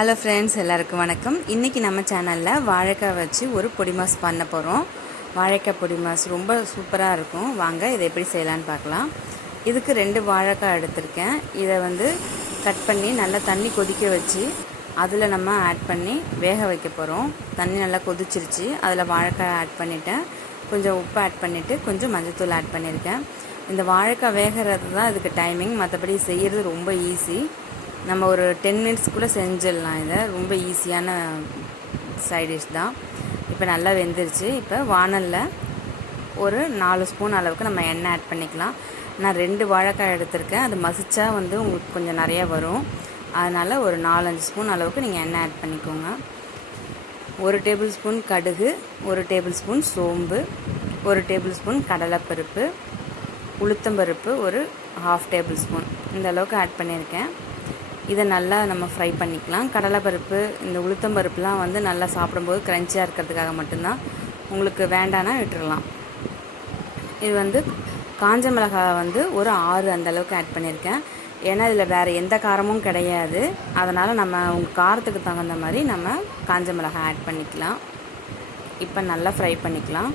Hello friends, எல்லாருக்கும் வணக்கம். இன்றைக்கி நம்ம சேனலில் வாழைக்காய் வச்சு ஒரு பொடிமாஸ் பண்ண போகிறோம். வாழைக்காய் பொடிமாஸ் ரொம்ப சூப்பராக இருக்கும். வாங்க இதை எப்படி செய்யலான்னு பார்க்கலாம். இதுக்கு 2 வாழைக்காய் எடுத்திருக்கேன். இதை கட் பண்ணி நல்லா தண்ணி கொதிக்க வச்சு அதில் நம்ம ஆட் பண்ணி வேக வைக்க போகிறோம். தண்ணி நல்லா கொதிச்சிருச்சு. அதில் வாழைக்காய் ஆட் பண்ணிவிட்டேன். கொஞ்சம் உப்பு ஆட் பண்ணிவிட்டு கொஞ்சம் மஞ்சள்தூள் ஆட் பண்ணியிருக்கேன். இந்த வாழைக்காய் வேகிறது தான் இதுக்கு டைமிங். மற்றபடி செய்கிறது ரொம்ப ஈஸி. நம்ம ஒரு 10 மினிட்ஸ்க்குள்ளே செஞ்சிடலாம். இதை ரொம்ப ஈஸியான சைட் டிஷ் தான். இப்போ நல்லா வெந்துருச்சு. இப்போ வானலில் ஒரு 4 ஸ்பூன் அளவுக்கு நம்ம எண்ணெய் ஆட் பண்ணிக்கலாம். நான் 2 வாழைக்காய் எடுத்திருக்கேன். அது மசிச்சா உங்களுக்கு கொஞ்சம் நிறையா வரும். அதனால் ஒரு 4-5 ஸ்பூன் அளவுக்கு நீங்கள் எண்ணெய் ஆட் பண்ணிக்கோங்க. 1 டேபிள் ஸ்பூன் கடுகு, 1 டேபிள் ஸ்பூன் சோம்பு, 1 டேபிள் ஸ்பூன் கடலைப்பருப்பு, உளுத்தம்பருப்பு ஒரு 1/2 டேபிள் ஸ்பூன் இந்த அளவுக்கு ஆட் பண்ணியிருக்கேன். இதை நல்லா நம்ம ஃப்ரை பண்ணிக்கலாம். கடலைப்பருப்பு, இந்த உளுத்தம்பருப்புலாம் நல்லா சாப்பிடும்போது க்ரன்ச்சியாக இருக்கிறதுக்காக மட்டும்தான். உங்களுக்கு வேண்டானா விட்டுடலாம். இது காஞ்ச மிளகாய் ஒரு 6 அந்த அளவுக்கு ஆட் பண்ணியிருக்கேன். ஏன்னா இதில் வேறு எந்த காரமும் கிடையாது. அதனால் நம்ம உங்கள் காரத்துக்கு தகுந்த மாதிரி நம்ம காஞ்ச மிளகாய் ஆட் பண்ணிக்கலாம். இப்போ நல்லா ஃப்ரை பண்ணிக்கலாம்.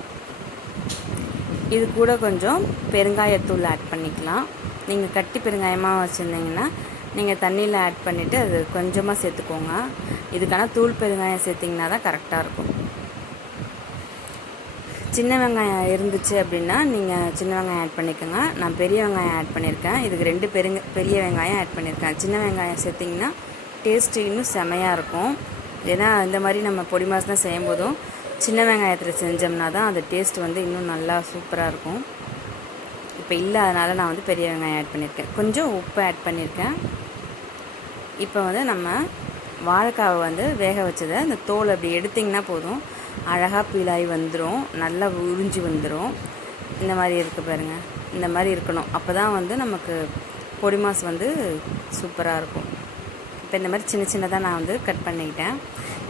இது கூட கொஞ்சம் பெருங்காயத்தூள் ஆட் பண்ணிக்கலாம். நீங்கள் கட்டி பெருங்காயமாக வச்சுருந்தீங்கன்னா நீங்கள் தண்ணியில் ஆட் பண்ணிவிட்டு அது கொஞ்சமாக சேர்த்துக்கோங்க. இதுக்கான தூள் பெருங்காயம் சேர்த்திங்கன்னா தான் கரெக்டாக இருக்கும். சின்ன வெங்காயம் இருந்துச்சு அப்படின்னா நீங்கள் சின்ன வெங்காயம் ஆட் பண்ணிக்கோங்க. நான் பெரிய வெங்காயம் ஆட் பண்ணியிருக்கேன். இதுக்கு 2 பெரிய வெங்காயம் ஆட் பண்ணியிருக்கேன். சின்ன வெங்காயம் சேர்த்திங்கன்னா டேஸ்ட்டு இன்னும் செமையாக இருக்கும். ஏன்னா இந்த மாதிரி நம்ம பொடி மாஸ்லாம் செய்யும்போதும் சின்ன வெங்காயத்தில் செஞ்சோம்னா தான் அந்த டேஸ்ட் இன்னும் நல்லா சூப்பராக இருக்கும். இப்போ இல்லை, அதனால் நான் பெரிய வெங்காயம் ஆட் பண்ணியிருக்கேன். கொஞ்சம் உப்பு ஆட் பண்ணியிருக்கேன். இப்போ நம்ம வாழைக்காவை வேக வச்சதை இந்த தோல் அப்படி எடுத்திங்கன்னா போதும், அழகாக பீலாகி வந்துடும். நல்லா உறிஞ்சி வந்துடும். இந்த மாதிரி இருக்குது பாருங்கள். இந்த மாதிரி இருக்கணும். அப்போ தான் நமக்கு பொடி மாஸ் சூப்பராக இருக்கும். இப்போ இந்த மாதிரி சின்ன சின்னதாக நான் கட் பண்ணிக்கிட்டேன்.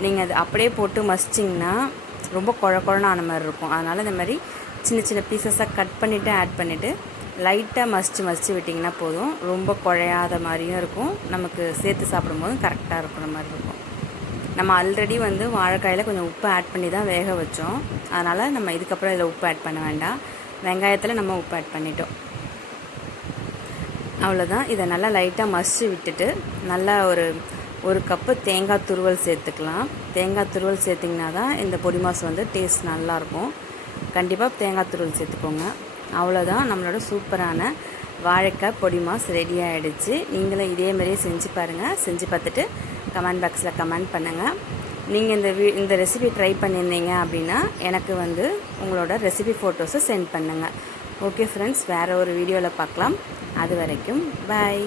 நீங்கள் அது அப்படியே போட்டு மசிச்சிங்கன்னா ரொம்ப குழன்னு ஆன மாதிரி இருக்கும். அதனால் இந்த மாதிரி சின்ன சின்ன பீசஸாக கட் பண்ணிவிட்டு ஆட் பண்ணிவிட்டு லைட்டாக மசிச்சு விட்டிங்கன்னா போதும். ரொம்ப குழையாத மாதிரியும் இருக்கும். நமக்கு சேர்த்து சாப்பிடும்போதும் கரெக்டாக இருக்கிற மாதிரி இருக்கும். நம்ம ஆல்ரெடி வாழைக்காயில் கொஞ்சம் உப்பு ஆட் பண்ணி தான் வேக வச்சோம். அதனால் நம்ம இதுக்கப்புறம் இதில் உப்பு ஆட் பண்ண வேண்டாம். வெங்காயத்தில் நம்ம உப்பு ஆட் பண்ணிட்டோம். அவ்வளோதான். இதை நல்லா லைட்டாக மசிச்சு விட்டுட்டு நல்லா ஒரு கப்பு தேங்காய் துருவல் சேர்த்துக்கலாம். தேங்காய் துருவல் சேர்த்திங்கன்னா தான் இந்த பொடி மாஸ் டேஸ்ட் நல்லாயிருக்கும். கண்டிப்பாக தேங்காய் துருவல் சேர்த்துக்கோங்க. அவ்வளோதான், நம்மளோட சூப்பரான வாழைக்காய் பொடி மாஸ் ரெடி ஆகிடுச்சு. நீங்களும் இதே மாதிரியே செஞ்சு பாருங்கள். செஞ்சு பார்த்துட்டு கமெண்ட் பாக்ஸில் கமெண்ட் பண்ணுங்கள். நீங்கள் இந்த ரெசிபி ட்ரை பண்ணியிருந்தீங்க அப்படின்னா எனக்கு உங்களோட ரெசிபி ஃபோட்டோஸை சென்ட் பண்ணுங்கள். ஓகே ஃப்ரெண்ட்ஸ், வேறு ஒரு வீடியோவில் பார்க்கலாம். அது வரைக்கும் பாய்.